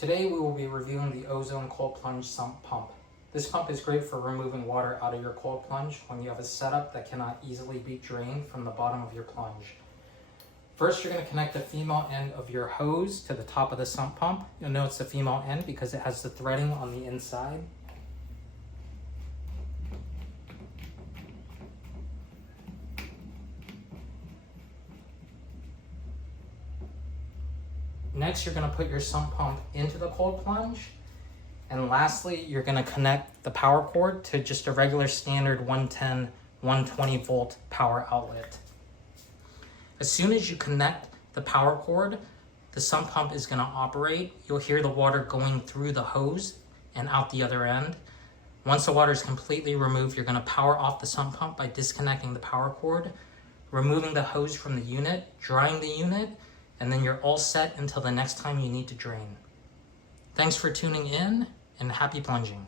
Today we will be reviewing the Osone Cold Plunge Sump Pump. This pump is great for removing water out of your cold plunge when you have a setup that cannot easily be drained from the bottom of your plunge. First, you're going to connect the female end of your hose to the top of the sump pump. You'll know it's the female end because it has the threading on the inside. Next, you're going to put your sump pump into the cold plunge. And lastly, you're going to connect the power cord to just a regular standard 110, 120 volt power outlet. As soon as you connect the power cord, the sump pump is going to operate. You'll hear the water going through the hose and out the other end. Once the water is completely removed, you're going to power off the sump pump by disconnecting the power cord, removing the hose from the unit, drying the unit, and then you're all set until the next time you need to drain. Thanks for tuning in, and happy plunging.